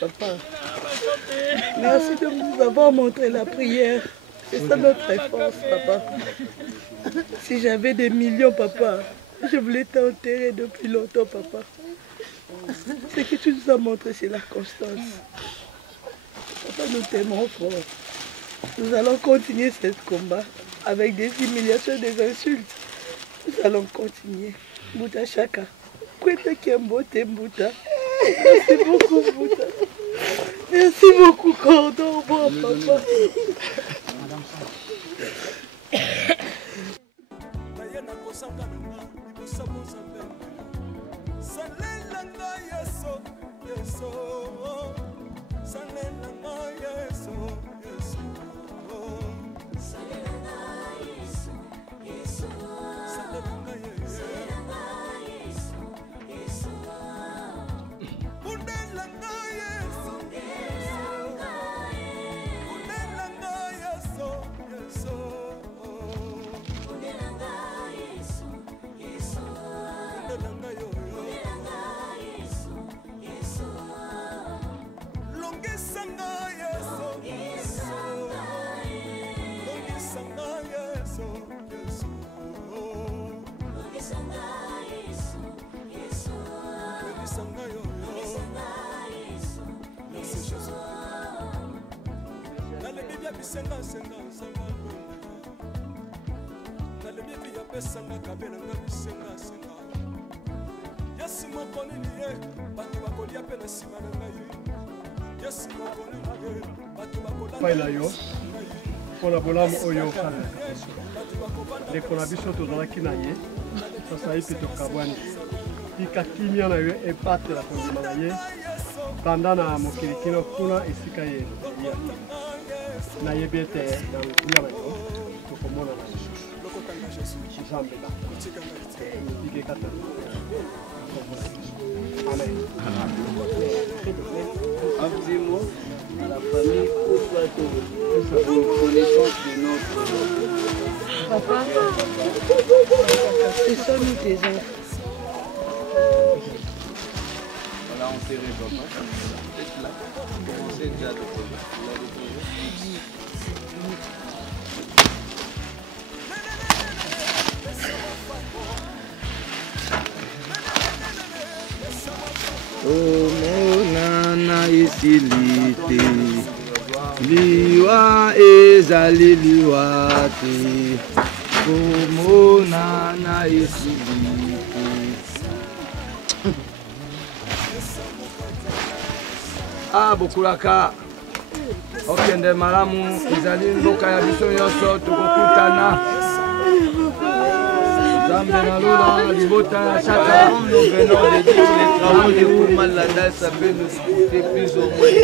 Papa, merci de nous avoir montré la prière. C'est ça notre force, papa. Si j'avais des millions, papa, je voulais t'enterrer depuis longtemps, papa. Ce que tu nous as montré, c'est la constance. Papa, nous t'aimons fort. Nous allons continuer ce combat avec des humiliations, des insultes. Nous allons continuer. Bouta Chaka. Merci beaucoup, Bouta. Merci beaucoup, Cordon, bon papa. Pona bolamu oyo kala ndeko na biso tozalaki na ye sasa ye mpe tokabwani tika kimia na yo ebatela kondima na ye banda na mokili kino kuna esika ye nayebi ete na nguya na yo tokomona na lisusu nzambe na ike kata amen. Un petit mot à la famille, pourquoi reconnaissance de notre papa, ce sont nous tes enfants. Voilà, on s'est réveillé. C'est déjà le projet. Oh monana isilite liwa ezali liwa te. Oh monana isilite. Ah bukulaka okende malamu ezali mboka ya biso nyonso tokokutana. Nous venons de dire les travaux de Koumalada, ça peut nous coûter plus ou moins.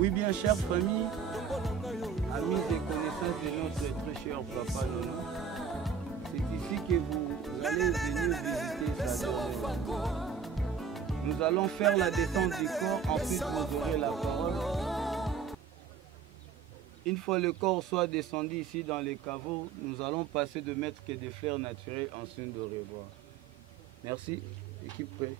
Oui, bien chère famille, amis et connaissances de notre très cher papa Nono, c'est ici que vous allez venir visiter sa demeure. Nous allons faire la descente du corps, ensuite vous aurez la parole. Une fois le corps soit descendu ici dans les caveaux, nous allons passer de mettre que des fleurs naturelles en signe de revoir. Merci, équipe prête.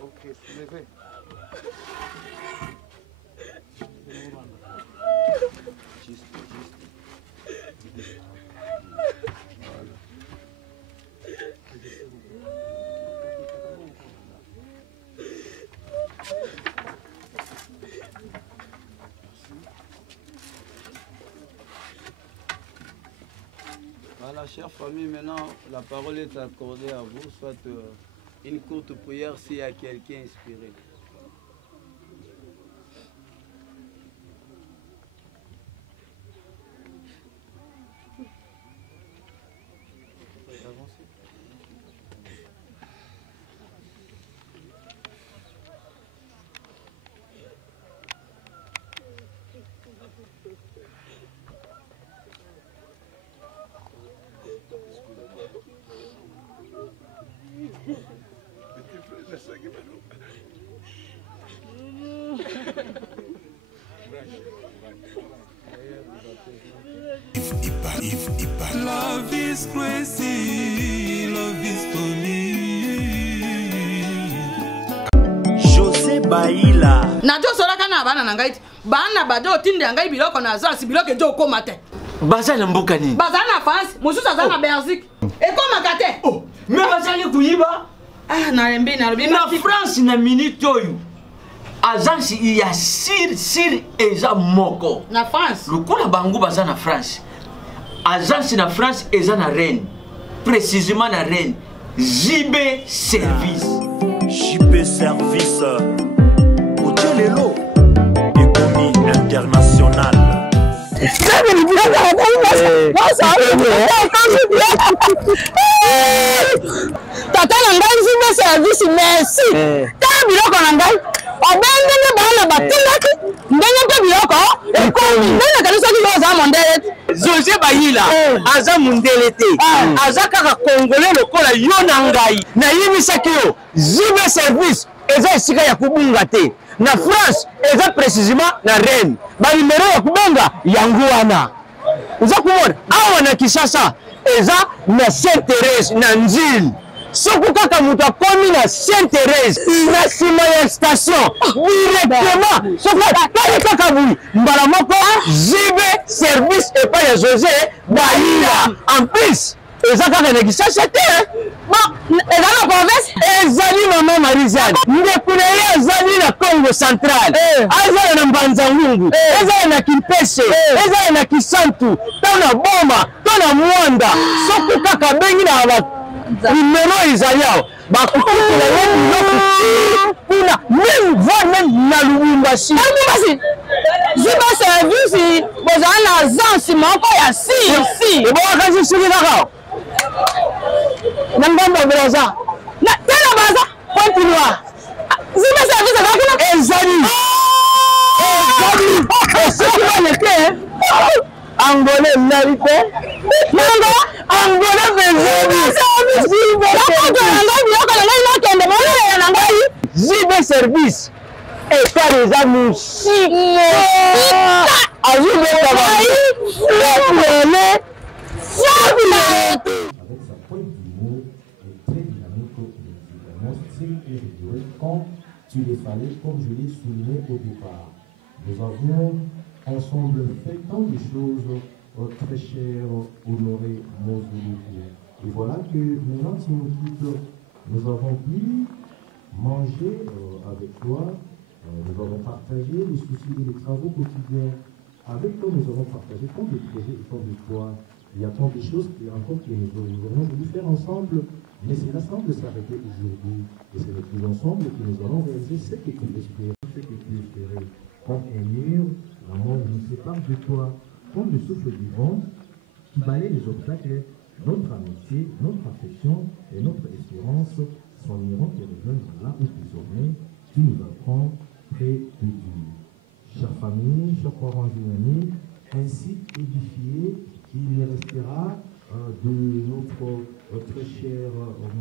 Ok, levez. Juste. Voilà, chère famille, maintenant la parole est accordée à vous, soit une courte prière s'il y a quelqu'un inspiré. Love is crazy, love is funny. José Baïla. Najo solaka na bana na ngai. Bana bado tinde ngai biloko na zasi biloko ejo ko mate. Bazana mbokani. Bazana France, mususa zana Belgique. Eko makate. Oh, mais bazali kuyiba. Ah, na rembi na France na minute oyo. Agence il y a sir eza moko. Na France. Lokola bango baza na France. Agence na France eza na Rennes. Précisément na Rennes. JB Service. JB Service. Otelelo. Économie internationale. Tata nangai JB Service merci. Ta biloko nangai. Obengene bana batindaki. Ndenge pe biloko. Ekomi ndenge kanisa ki loza mondele. José Baïla, aza mundelete, aza kaka congolais lokola yo na ngai. Na yimisaki yo, JB Service eza esika ya kubunga te. Na France eza précisément na Rennes. Ba numéro ya kubunga yango wana. Uza kumona awa na Kinshasa eza na Sainte-Thérèse na Nzil. Soko kaka mutu akomi na Sainte-Thérèse na sima ya station directement soko kaka bui mbala moko JB Service epai ya José Baïla. En plus eza kaka na Kinshasa te eza na province ezali mama Marizane ndekuna ye ezali na Congo central ezali na Mbanza-Ngungu ezali na Kimpese ezali na Kisantu to na Boma to na Mwanda soko kaka bengi na numéro Isaïa bakukula yetu kuna même na Lubumbashi JB Service bozana agence moko ya si ebaka sisi kaka na ngambo braza na tena baza continue JB Service akakuna ezali sisi baleke angolais narite nanga Angola Zibe service état des amis quand il est fallait, comme je l'ai souligné au départ. Nous avions ensemble fait tant de choses très chères, Honoré Monzouloukou. Et voilà que maintenant, si nous quittons, nous avons pu manger avec toi, nous avons partagé les soucis et les travaux quotidiens. Avec toi, nous avons partagé tant de projets et tant de toi. Il y a tant de choses qui rencontrent que nous aurions voulu faire ensemble, mais cela semble s'arrêter aujourd'hui. Et c'est le plus ensemble que nous allons réaliser ce que tu espérais, ce que tu espérais. Comme un mur, la mort nous sépare de toi, comme le souffle du vent qui balaye les obstacles. Notre amitié, notre affection et notre espérance s'en iront et reviendront là où désormais tu nous apprends près de Dieu. Chère famille, chers parents et amis, ainsi édifiés, il ne restera de notre très cher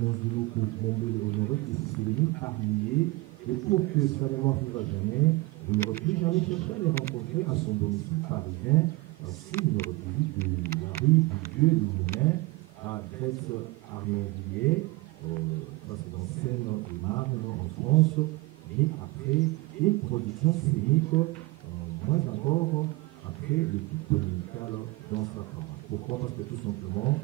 Monzouloukou Mombele Honoré qui s'est venu par milliers, et pour que sa mémoire ne va jamais, vous n'aurez plus jamais cherché à les rencontrer à son domicile parisien, si vous n'aurez plus de la rue du Dieu de Moulin à Grèce-Armenvilliers, ça c'est dans Seine-et-Marne en France, et après une production scénique, moins encore après le titre dominical dans sa parole. Pourquoi? Parce que tout simplement,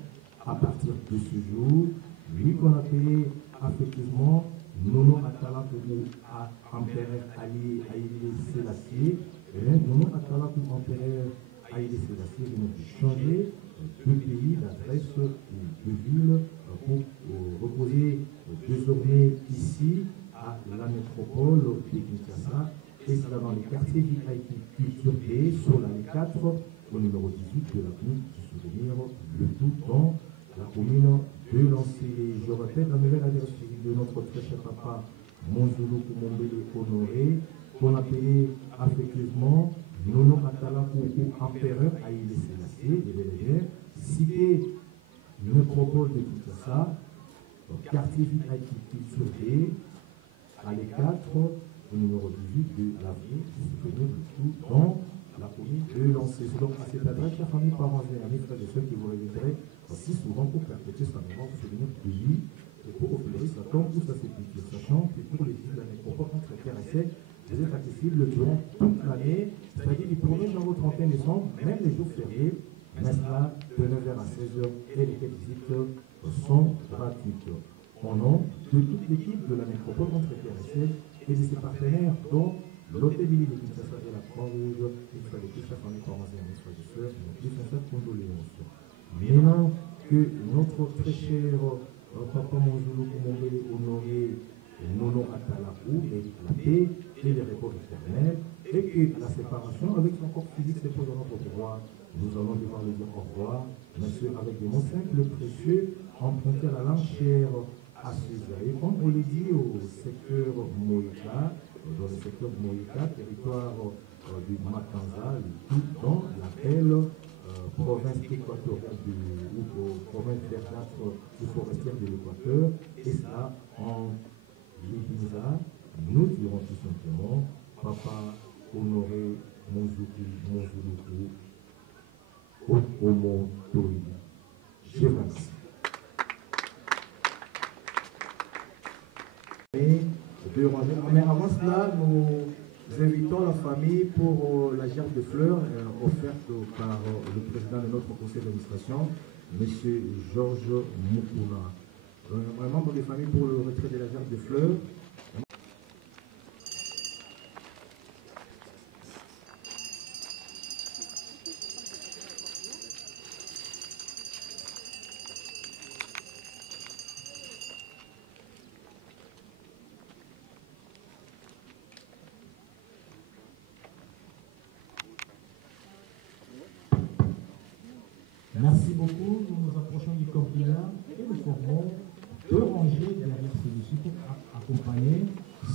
à partir de ce jour, lui qu'on appelait affectivement Nono Atala pour Empereur Haïlé Sélassié, et même Nono Atala pour Empereur Haïlé Sélassié, ils ont changé de pays, d'adresse, de ville, pour reposer désormais ici à la métropole de Kinshasa, et cela dans les quartiers VIP Culture B, sur l'année 4, au numéro 18 de la commune du Souvenir, le tout dans la commune de Lancy. Je rappelle la nouvelle adresse de notre très cher papa Monzouloukou Mombele Honoré, qu'on appelait affectueusement Nono Atala ou Empereur Haïlé Sélassié, cité métropole de Kinshasa, quartier VIP Culture B, à l'E4, au numéro 18 de l'avenue du Souvenir, le tout dans la commune de Lancy. C'est donc à cette adresse, chers familles, parents et amis, frères et sœurs, qui vous réveillerez aussi souvent pour perpétuer sa mémoire, vous souvenir de lui et pour offrir sa tombe ou sa sépulture, sachant que pour les villes de la métropole entre terre et sec, vous êtes accessible durant toute l'année, c'est-à-dire du 1er janvier au 31 décembre, même les jours fériés, mais cela de 9h à 16h et les visites sont gratuites. Au nom de toute l'équipe de la métropole entre terre et sec et de ses partenaires, dont l'Hôtel Ville de Kinshasa et la Croix-Rouge, et de tous chers familles, parents et amis, frères et sœurs, nos plus sincères condoléances. Maintenant que notre très cher papa Monzouloukou Mombele Honoré Nono Atalakou mérite la paix et les repos éternels, et que la séparation avec son corps physique se pose à notre droit, nous allons devoir lui dire au revoir, bien sûr avec des mots simples, précieux, empruntés à la langue chère à César. Et comme on le dit au secteur Moïka, dans le secteur Moïka, territoire du Matanza, tout dans laquelle province équatoriale ou province verdâtre ou forestière de l'Équateur, et cela en Libinza, nous dirons tout simplement Papa Honoré Monzouloukou Omo Tori. Je vous remercie. Mais avant cela, nous invitons la famille pour la gerbe de fleurs offerte par le président de notre conseil d'administration, M. Georges Moukouna. Un membre de famille pour le retrait de la gerbe de fleurs. Merci beaucoup. Nous nous approchons du cordial et nous formons deux rangées derrière celui-ci pour accompagner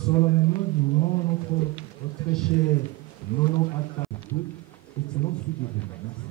solennellement du nom notre très cher Nono Atalakou. Excellente suite de vie. Merci.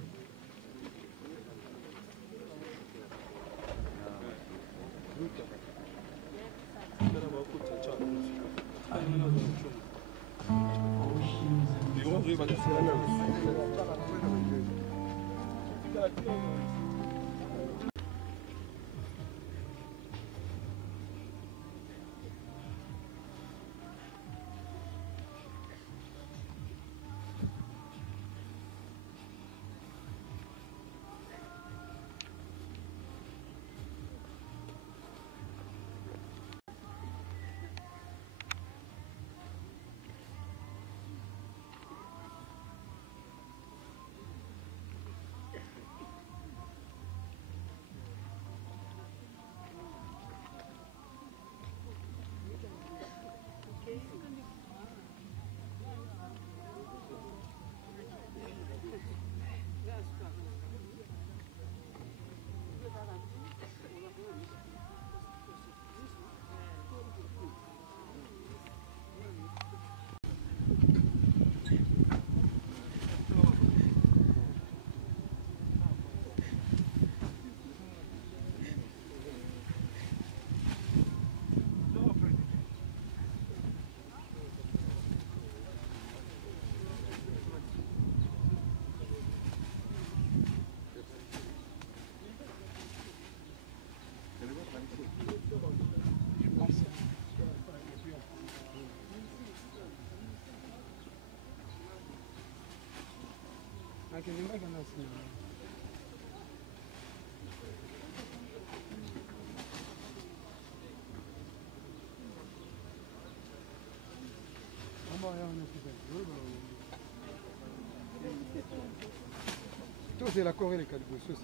Tout c'est la Corée les calibres, ceci.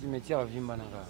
Cimetière vimba na raha.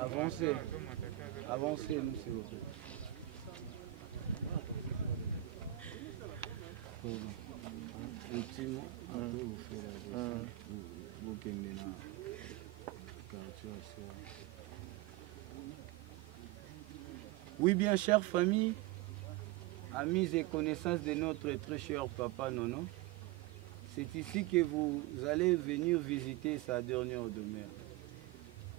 Avancez, avancez, nous c'est OK. Ultimo, après vous faites la vous gagnez la carte. Oui, bien chère famille, amis et connaissances de notre très cher papa Nono, c'est ici que vous allez venir visiter sa dernière demeure.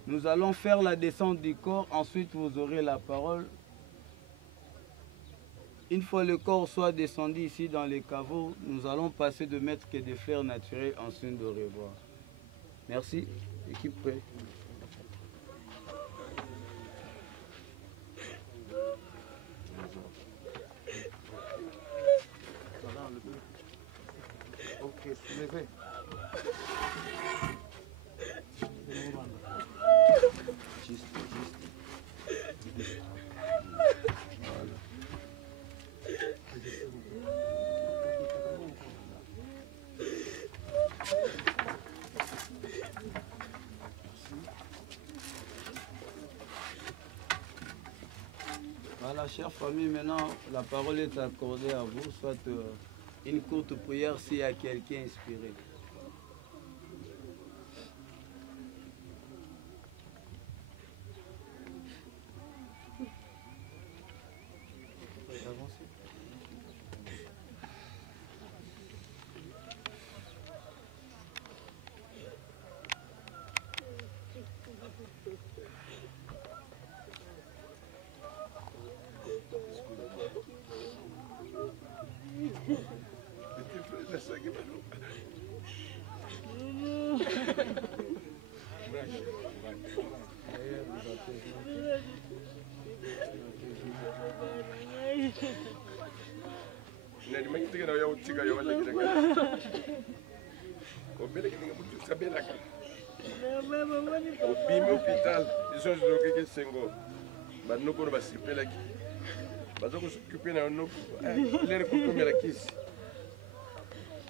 Nous allons faire la descente du corps, ensuite vous aurez la parole. Une fois le corps soit descendu ici dans les caveaux, nous allons passer de mettre que des fleurs naturelles en signe de revoir. Merci, équipe prête. Ok, soulevez. Voilà, chère famille, maintenant la parole est accordée à vous, soit une courte prière s'il y a quelqu'un inspiré. Nani tika na yo tika yo wala kile. Ko bele kile mutu sabela ka. Au bimi hôpital, ils ont joué que sengo. Ba noko ba sipela ki. Ba zoko s'occuper na noko. Les coups la kiss.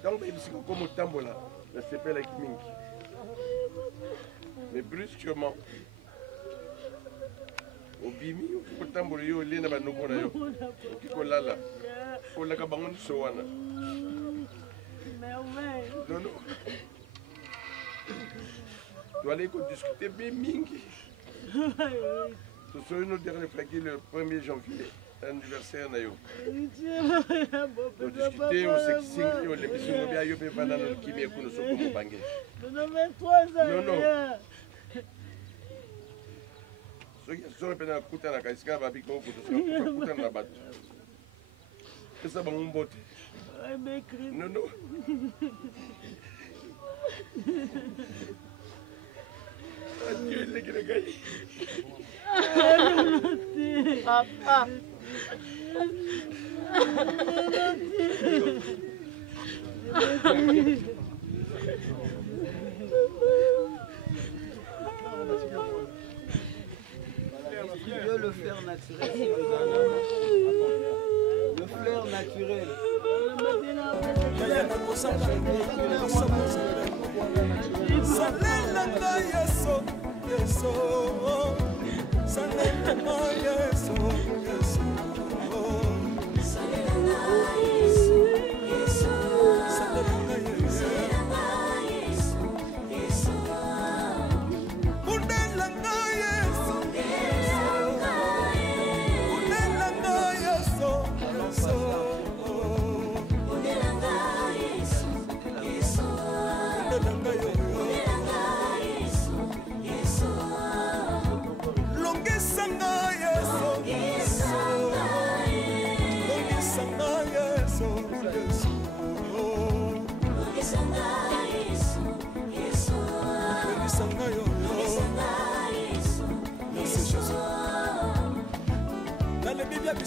Donc il s'est comme tambola, la sipela ki mingi. Mais brusquement au bimi au tambola yo lena ba noko na yo. Ko lala. Ko la ka bangon so wana. Non non. Tu allais discuter bien mingi. Ce soir notre dernier flaquet le 1er janvier, anniversaire nayo. Donc discuter au sexing et au l'émission bien yo pe bana no kimi ko no soko mo bange. Non 23 ans. Non. So pe na kuta na kaisika ba bi ko so kuta na bat. Esa ba mbote. Non. Adieu les gars. Papa. Le fleur naturel. Le fleur naturel.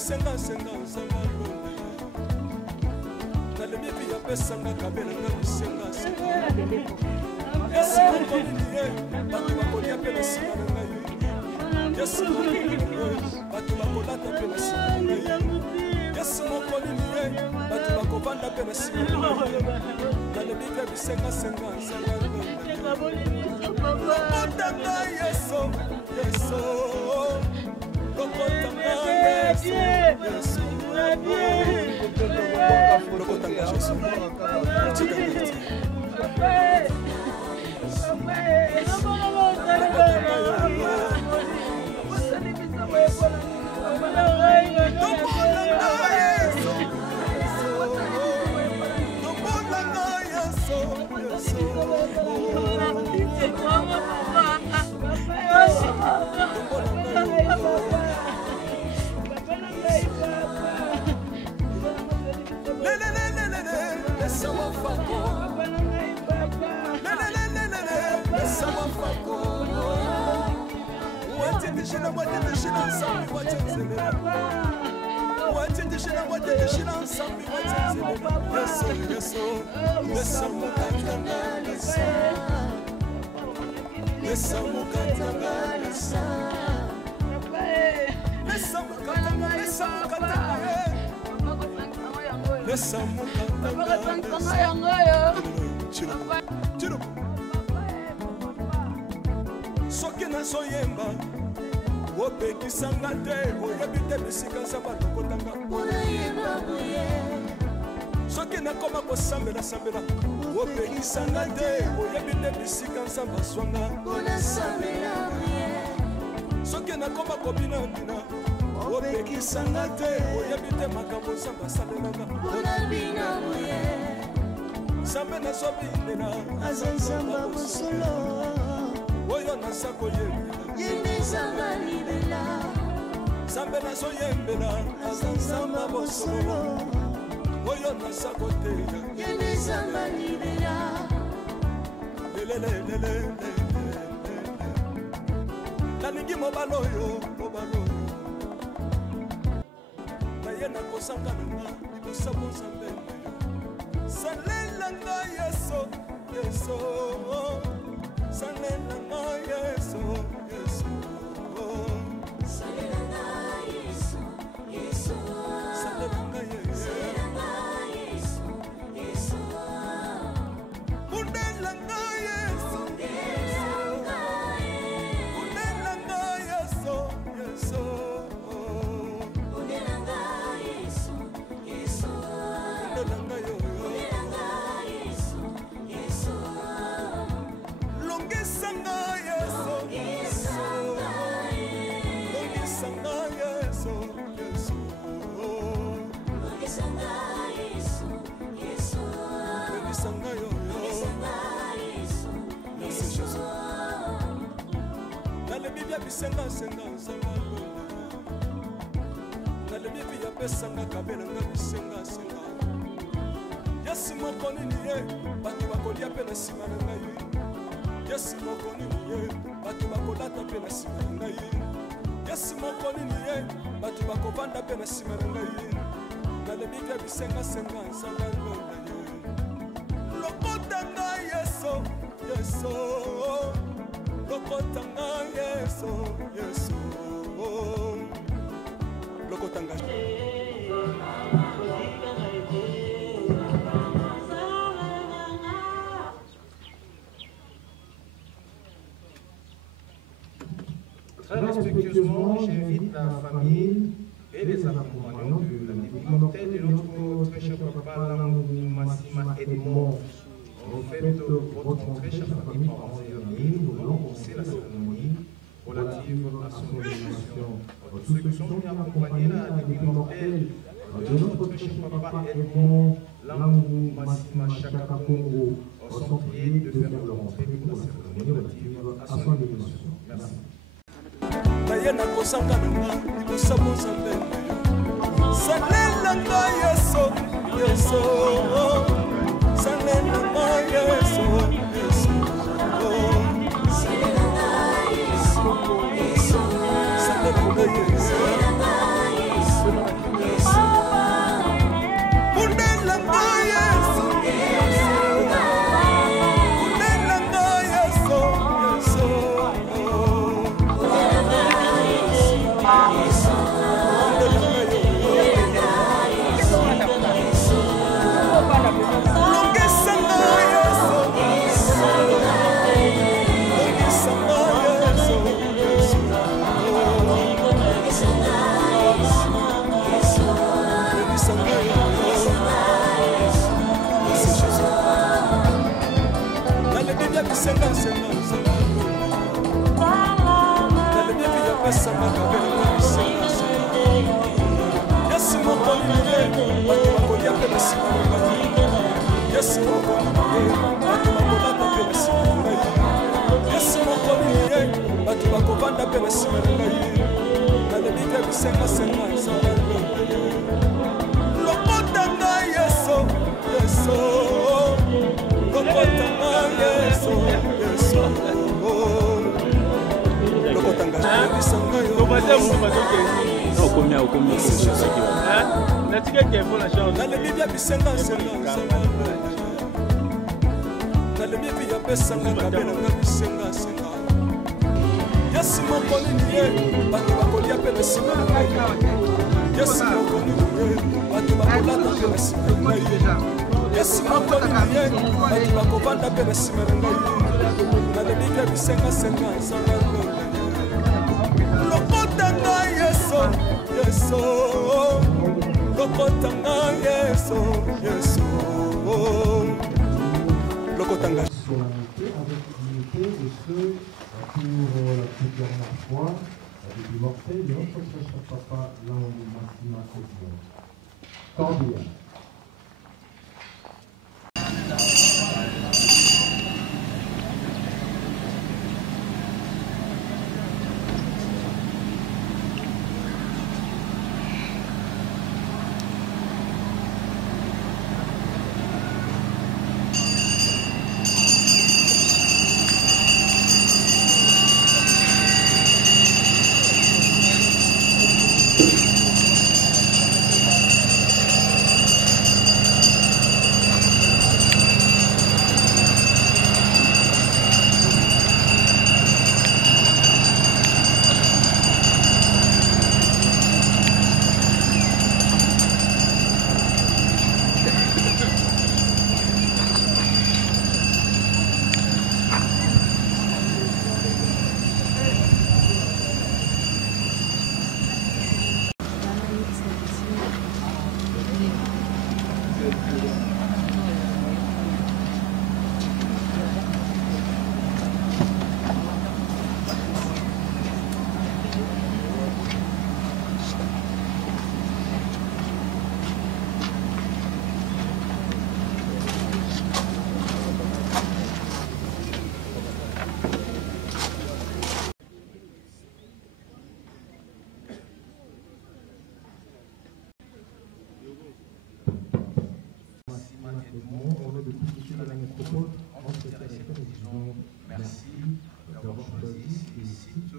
Senga senga na le bibi ya pesa nga kabela nga senga senga yes ko ni batu bakolia pe na sima na ngai yes batu bakolata pe na sima na ngai yes ko ni batu bakovanda pe na sima na ngai na le bibi ya senga senga senga botanga yeso yeso soki nazoyemba opekisanga te oyebi te bisika nzambe atokotanga soki nakoma kosambela opekisanga te oyebi te bisika nzambe azwanga soki nakoma kobinabina opekisanga te oyebi te makambo nzambe asalelanga nzambe nazobinela aza nzambe mosolo oyo naza koyembela nzambe nazoyembela aza nzambe mosolo oyo naza koteya nalingi nalingi mobala oyo naye nakosanga nanga libosa bozambe salela ngai yeso salela ngai yeso salela ngai yeso salela ngai yeso undela ngai yeso undela ngai yeso undela ngai yeso undela ngai longisa ngai yeso longisa ngai yeso longisa ngai longisa ngai merci Jésus nalebi bya bisengasenga nzanga nalebi bya pesanga kabela nga bisengasenga yesi moko nini ye bato bakolia mpe na nsima na ngai yesi moko nini ye bato bakolata mpe na nsima na ngai yesi moko nini ye bato bakovanda mpe na nsima na ngai nalebi bya bisengasenga nzanga londa ye lokota ngai yeso lokota ngai yeso lokota ngai Très respectueusement, j'invite la famille et les accompagnants de la divinité de notre très cher papa Langou Massima Edmond. En fait, votre très chère famille, parents et amis, nous allons commencer la cérémonie relative à son élimination. Tous ceux qui sont venus accompagner la divinité mortelle de notre très cher papa Edmond Langou Massima Chaka Congo sont priés de faire leur entrée pour la cérémonie relative à son élimination. Merci. naye nakosanga nanga libosa bozambe salela ngai yeso salela ngai yeso salela ngai yeso salela ngai yeso undela ngai yeso undela ngai yeso choisi les sites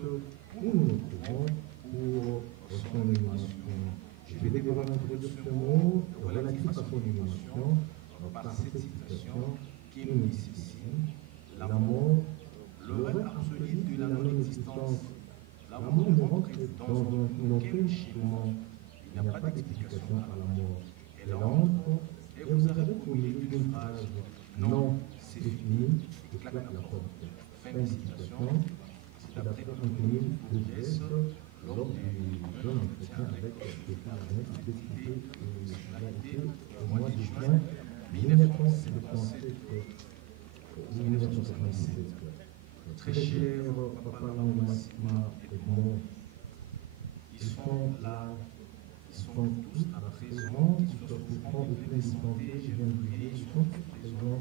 où nous nous trouvons pour son élimination. Je vais dévoiler un peu de ce mot relatif à son élimination par cette citation qui nous dit ceci: l'amour, le rêve absolu de la non-existence. L'amour ne rentre dans aucun schéma. Il n'y a pas d'explication à l'amour. Elle entre et vous arrête au milieu d'une phrase. Non, c'est fini, et claque la porte. Fin de citation. C'est d'après Anthony Bourges lors du jeune entretien avec Stéphane Arnett qui décidait qu'il a été au mois de juin 1977. Très cher papa Massima Edmond, ils sont là, ils sont tous à présent, ils sont souffrant de pleine santé, je viens de dire, ils sont tous présents.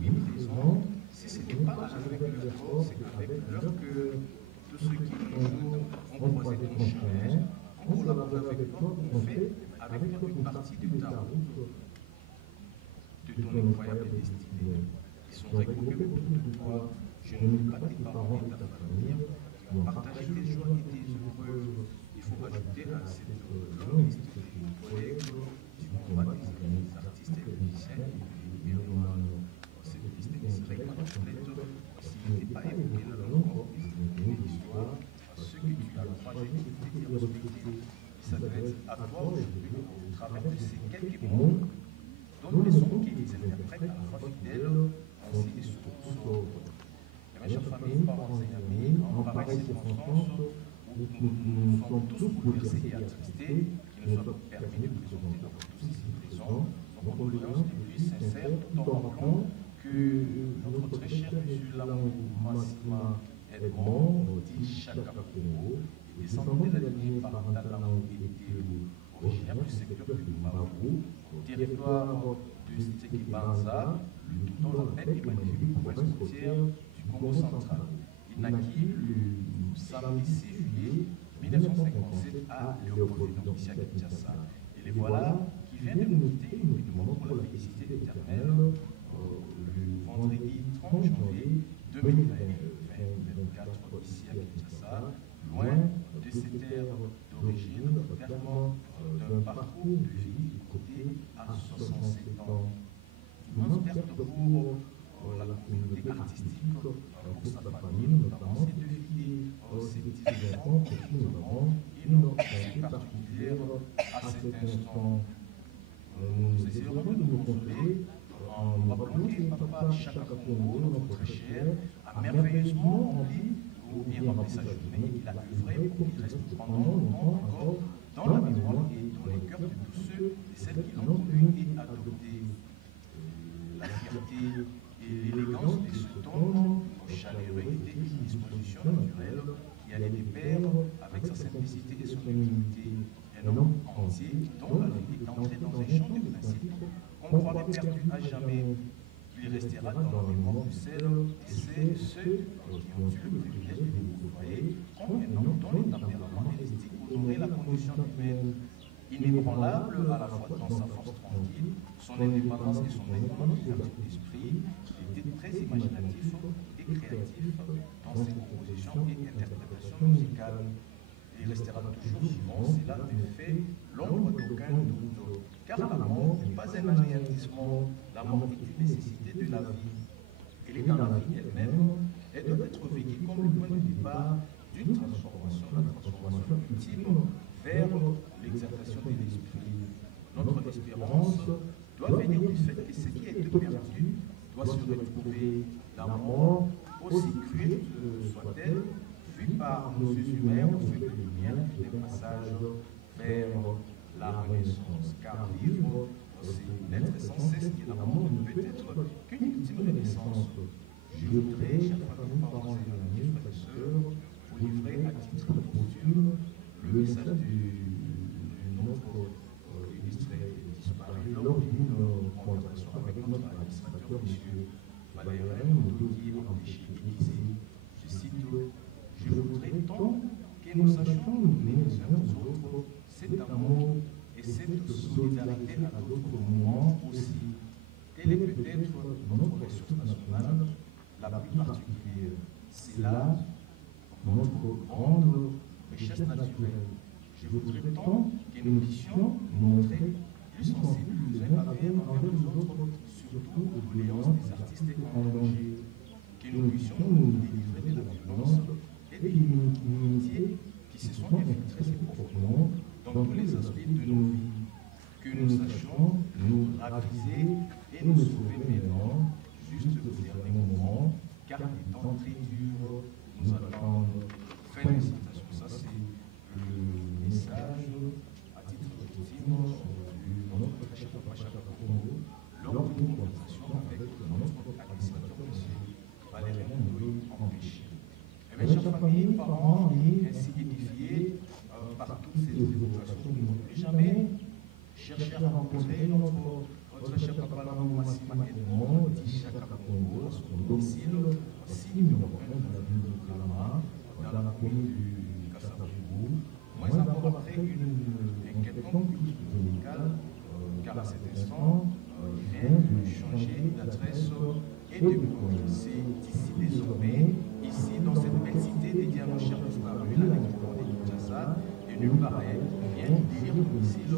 Oui, présents, si ce n'est pas avec leur force, c'est avec leur cœur. Tous ceux qui ont croisé ton chemin, ont collaboré avec toi, ont fait avec toi une partie de ta route, de ton incroyable destinée. Ils sont regroupés autour de toi. Je ne n'oublie pas tes parents et ta famille qui ont partagé tes joies et tes épreuves. Il faut ajouter à cette longue liste de collègues du combat des amis, artistes et musiciens et mélomanes. Cette liste ne serait pas complète s'il n'était pas évoqué la longue et l'histoire à ceux que tu as la tragédie d'écouter et respecter. Il s'adresse à toi aujourd'hui au travers de ces quelques mots dont les sons qui les interprètent à la fois fidèles ainsi et surtout. Mes chers familles, parents et amis, en pareille circonstance où nous sommes tous bouleversés et attristés, qu'il nous soit permis de présenter devant tous ici présents nos condoléances les plus sincères, tout en rappelant que notre très cher monsieur Massima Edmond, dit Chaka Congo, est descendant de la lignée parentale originaire du secteur de Mabou, territoire de Stéki-Banza, le tout dans la belle et magnifique province côtière du Congo central. Il naquit le samedi 6 juillet 1957 à Léopold, ici à Kinshasa. Et les voilà qui viennent de nous quitter immédiatement pour la félicité éternelle le vendredi 30 janvier 2024 ici à Kinshasa, loin de ses terres d'origine, terme d'un parcours de vie côté à 67 ans. Immense perte pour la communauté artistique, pour sa famille, notamment ses deux filles, ses petits-enfants, pour qui nous avons une pensée particulière à cet instant. Nous essayerons de nous consoler en nous rappelant que papa Chaka Congo, notre très cher, a merveilleusement rempli ou bien rempli sa journée. Il a œuvré pour qu'il reste pendant longtemps encore dans la mémoire et dans les cœurs de tous ceux et celles qui l'ont connu et adopté. La fierté et l'élégance de ce ton chaleureux était une disposition naturelle qui allait de pair avec sa simplicité et son humilité. Un homme entier dont la vie est entrée dans un champ de principes qu'on croirait perdu à jamais. Il restera dans la mémoire de celles et ceux qui ont eu le privilège de le côtoyer comme un homme dont le tempérament et l'estime honoraient la condition humaine. Inébranlable à la fois dans sa force tranquille, son indépendance et son énorme d'esprit, il était très imaginatif et créatif dans ses compositions et interprétations musicales. Il restera toujours vivant, cela ne fait l'ombre d'aucun doute, car la mort n'est pas un anéantissement, la mort est une nécessité de la vie. Elle est dans la vie elle-même, elle doit être vécue comme le point de départ d'une transformation, la transformation ultime vers l'exaltation de l'esprit. Notre espérance doit venir du fait que ce qui a été perdu doit se retrouver. La mort, aussi cruelle soit-elle, vue par nos yeux humains, au fait le lien des passages vers la renaissance. Car vivre, c'est naître sans cesse et la mort ne peut être qu'une ultime renaissance. Je voudrais, chers familles, parents et amis, frères et sœurs, vous livrer à titre posthume le message de notre illustré disparu lors d'une conversation avec notre administrateur, M. Valérin Moudouki, empêché. Il disait, je cite, je voudrais tant que nous sachions nous donner les uns aux autres cet amour et cette solidarité à d'autres moments aussi. Telle est peut-être notre ressource nationale la plus particulière. C'est là notre grande richesse naturelle. Je voudrais tant que nous puissions montrer plus sensibles les uns envers les autres, surtout aux violences des artistes en danger, que nous puissions nous délivrer de la violence et de l'inimitié qui se sont infiltrées réciproquement dans tous les aspects de nos vies, que nous sachions nous raviser et nous sauver maintenant, juste au dernier moment, car les temps très durs nous attendent. Fin de citation, ça c'est le message à titre ultime de notre très cher Papa Chaka Congo lors d'une conversation avec notre administrateur, M. Valérie Ndoye Empêché. Mes chers familles, parents, amis, ainsi édifiés par toutes ces évocations, nous n'avons plus jamais cherché à rencontrer notre cher Papa Lango Massima Edmond, dit Chaka Congo, à son domicile 6 numéro 1 de la ville de Kalama, dans la commune du Kasavubu. Moins encore après une quelconque crise médicale, car à cet instant, il vient de changer d'adresse et de commencer ici désormais, ici dans cette belle cité dédiée à nos chers disparus, la nécropole de Kinshasa, et nulle part ailleurs, il vient d'élire domicile,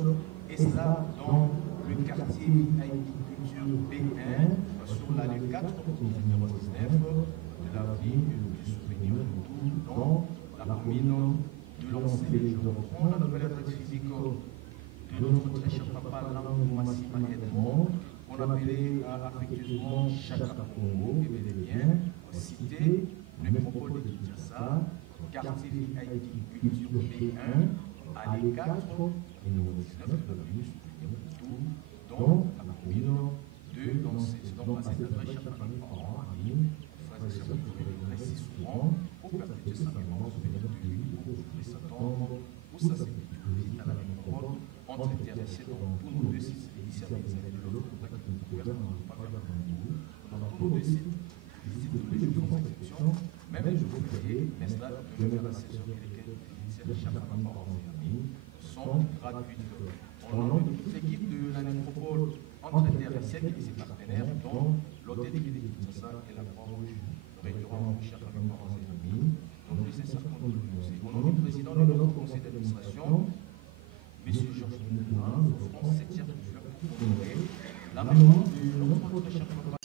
et ça dans le quartier agriculture B1, sur l'allée 4, numéro 19, de la ville du souvenir de tout, dans la commune de lancer les jours. On a nouvelle adresse physique de notre très cher papa Lango Massima Edmond, qu'on appelait affectueusement Chaka Congo, et bel et bien, cité, métropole de Kinshasa, quartier agriculture B1, allée 4, et numéro 19 de la ville de tout, dans la commune de lancer. C'est donc à cette adresse, chers familles, parents, amis, frères et sœurs, vous pouvez si souvent pour perpétuer sa mémoire, souvenir de lui, pour s'attendre ou sa sécurité à la métropole entre terre et ciel dans tous nos deux sites initialement des de l'autre contact de gouvernement de Papa Bandou, dans tous nos sites, visite tous les jours sans exception, même les jours fériés, mais cela demeure la session et lesquelles les initiatives chaque parents et amis sont gratuites. Au nom de toute l'équipe de la nécropole entre terre et ciel et ses partenaires, dont l'hôtel de ville de Kinshasa et la Croix-Rouge, le récurrent chers familles, parents et amis, nos plus sincères condoléances. Au nom du président de notre conseil d'administration, M. Georges Moulin, nous offrons cette chère fleur pour honorer la mémoire de notre cher papa.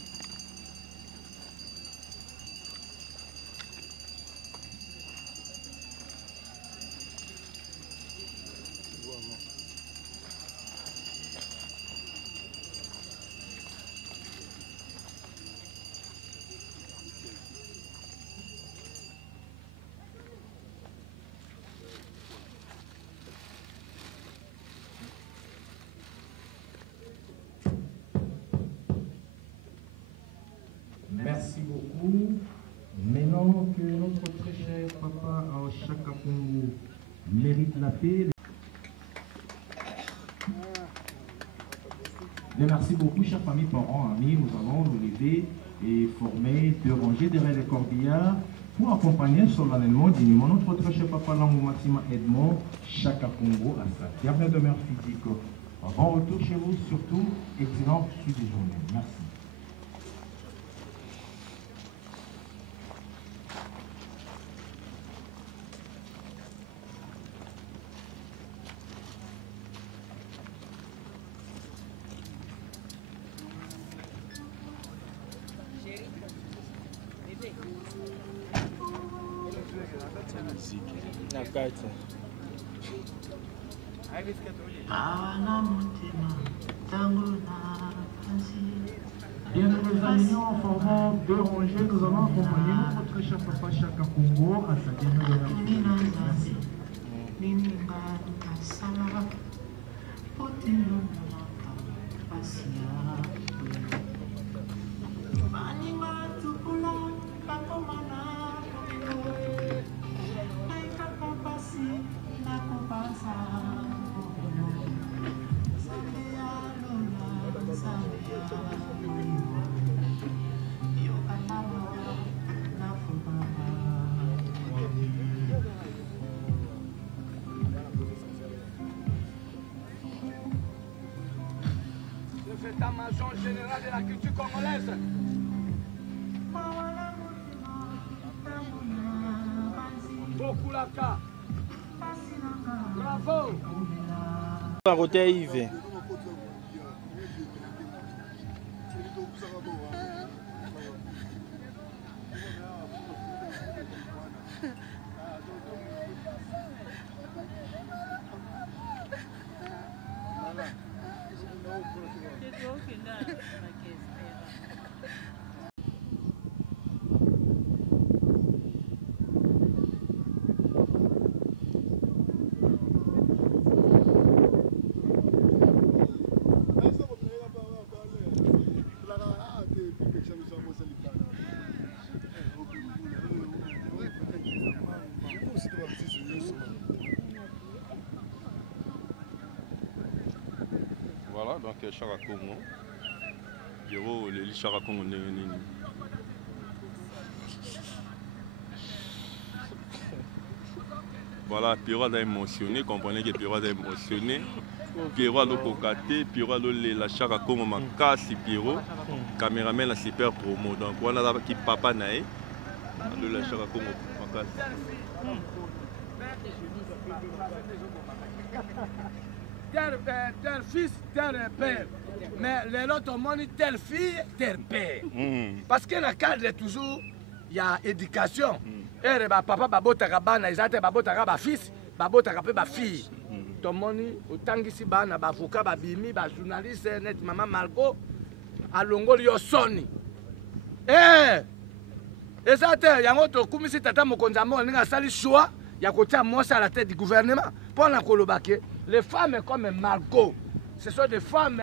Merci beaucoup. Maintenant que notre très cher papa Chaka Congo mérite la paix. Merci beaucoup, chers familles, parents, amis. Nous allons nous lever et former deux rangées derrière les corbillards pour accompagner solennellement dignement notre très cher papa Lango Massima Edmond Chaka Congo à sa dernière demeure physique. Bon retour chez vous, surtout excellent suite de journée. Merci. Bien, mes amis, en formant deux rangées, nous allons accompagner notre très cher papa Chaka Congo à sa dernière demeure. Merci. L'état-major général de la culture congolaise. Mokulaka. Bravo. À côté Yves. Voilà, donc Chara Congo. Pierrot, les Chara Congo. Voilà, Pierrot a émotionné, comprenez que Pierrot a émotionné. Pierrot a l'okokaté, Pierrot a la Chara Congo Makasi, Pierrot. Caméraman la super promo. Donc voilà, qui papa naé. La Chara Congo Makasi. Tel fils, tel père. Mais les autres ont dit telle fille, tel père. Parce que dans le cadre toujours, il y a éducation. Et papa babotaka bana, ils ont babotaka ba fils, babotaka pe ba fille. Tout le monde autant ici bana, ba avocat, ba bimi, ba journaliste, net maman Margot, à Longol yo soni. Et ça il y a un autre comme si tata mokonzamo on a sali choix, il y a côté moi à la tête du gouvernement pour la kolobake. Les femmes comme Margot, ce sont des femmes.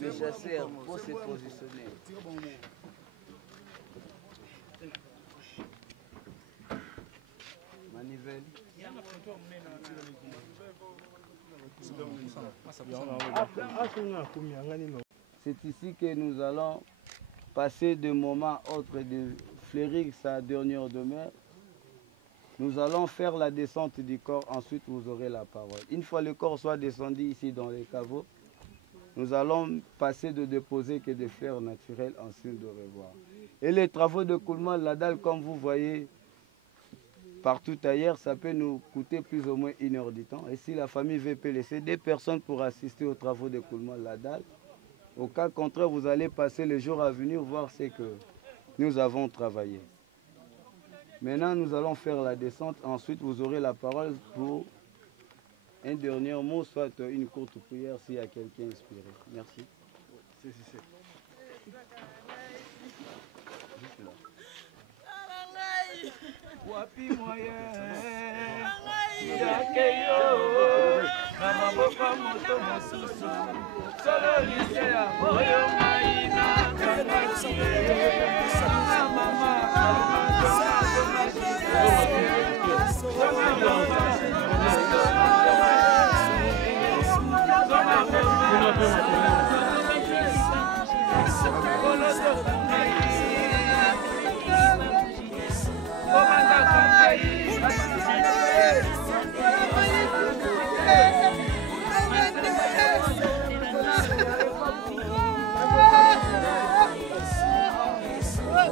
Le chasseur pour se positionner. Manivelle. C'est ici que nous allons passer de moments autres de fleurir sa dernière demeure. Nous allons faire la descente du corps, ensuite vous aurez la parole. Une fois le corps soit descendu ici dans les caveaux, nous allons passer de déposer que des fleurs naturelles en signe de revoir. Et les travaux de coulement de la dalle, comme vous voyez partout ailleurs, ça peut nous coûter plus ou moins 1 heure du temps. Et si la famille veut laisser 2 personnes pour assister aux travaux de coulement de la dalle, au cas contraire, vous allez passer les jours à venir voir ce que nous avons travaillé. Maintenant, nous allons faire la descente. Ensuite, vous aurez la parole pour un dernier mot, soit une courte prière s'il y a quelqu'un inspiré. Merci. Wapi moye yake yo na maboko moto mosusu solo lise ya moyo maina kakaki sana mama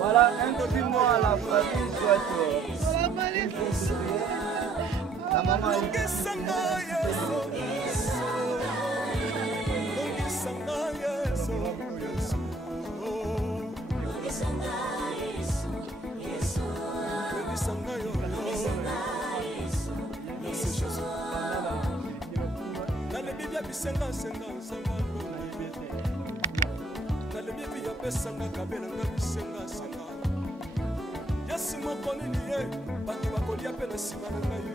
Voilà, un petit mot à la famille, soit la maman pesanga kabela nga bisenga senga yesi moko nini ye bato bakolia mpe na nsima na ngai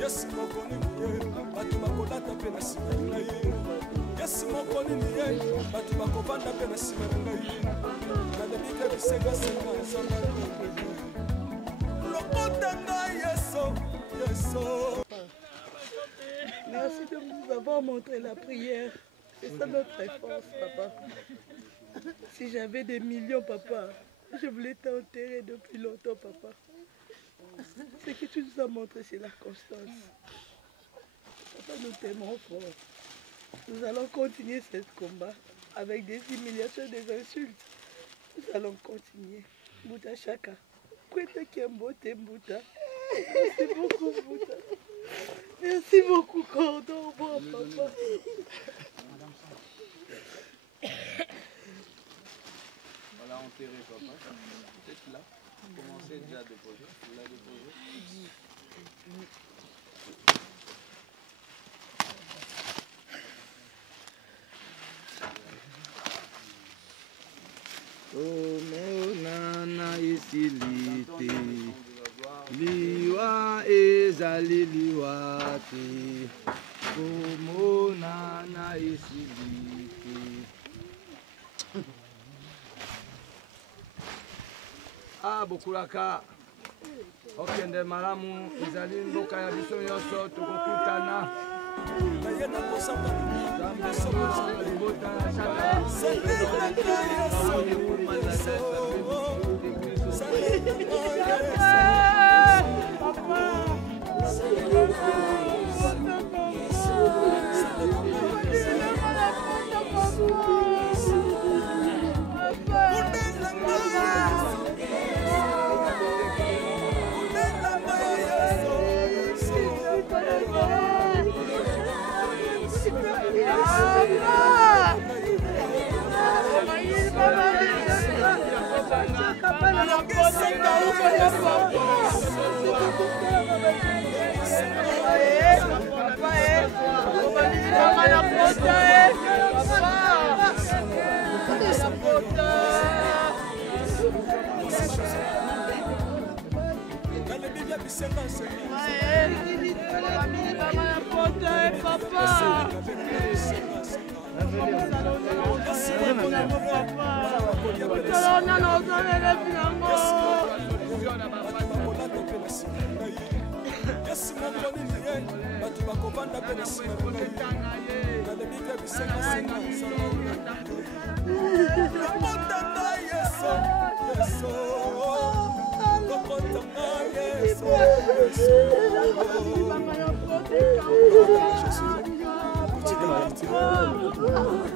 yesi moko nini ye bato bakolata mpe na nsima na ngai yesi moko nini ye bato bakovanda mpe na nsima na ngai nalebi mpe bisenga senga nzamba lokota ngai yeso yeso. Merci de nous avoir montré la prière. C'est ça notre force, papa. Si j'avais des millions, papa, je voulais t'enterrer depuis longtemps, papa. Ce que tu nous as montré, c'est la constance. Papa, nous t'aimons fort. Nous allons continuer ce combat avec des humiliations, des insultes. Nous allons continuer. Bouta Chaka. Merci beaucoup, Bouta. Merci beaucoup, Cordon, bon papa. Voilà, enterré papa. Peut-être là. Commencez déjà à déposer. Vous la déposez. Omeonana esilite liwa ezali liwa te omonana esilite. Bokulaka okende malamu ezali mboka ya biso nyonso tokokutana Jésus.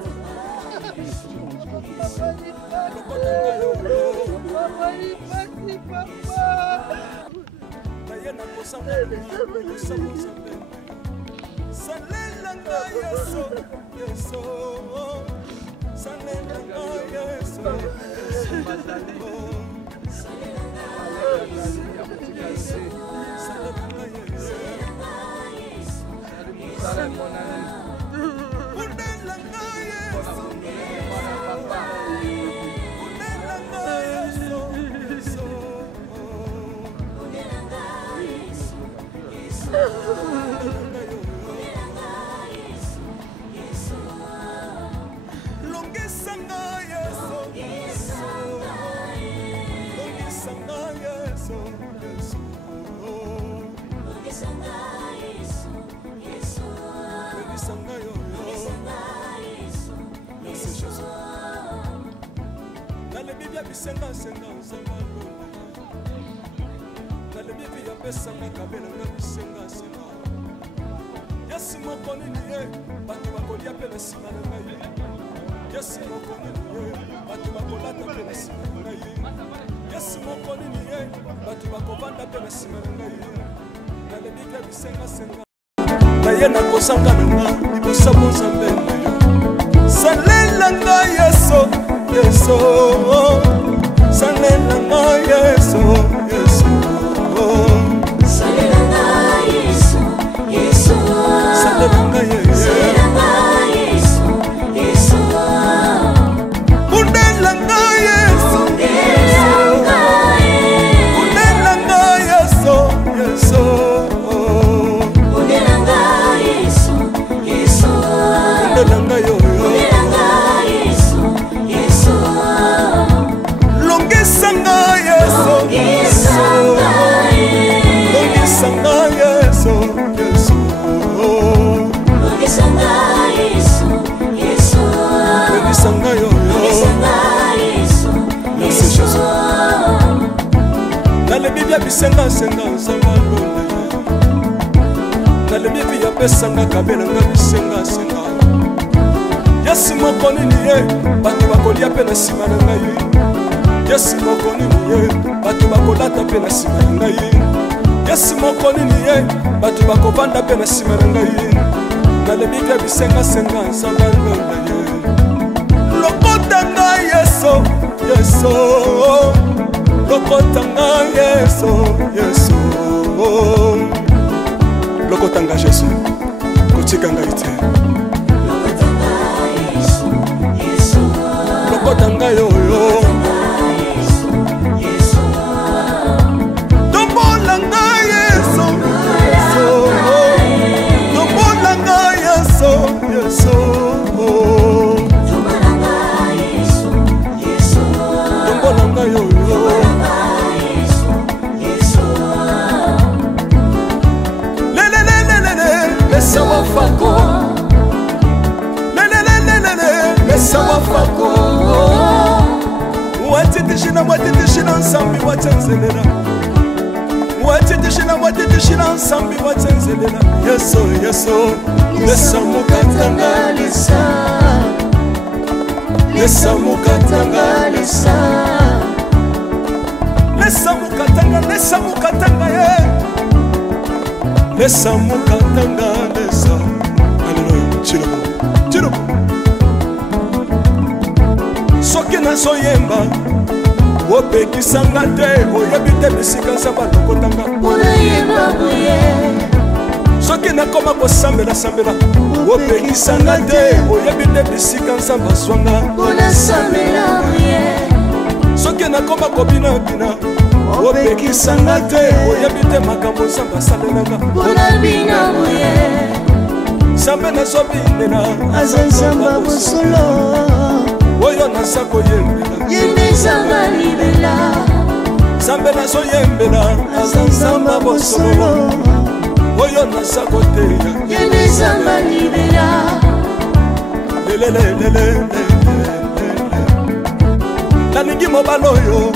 Nalingi mobalo yo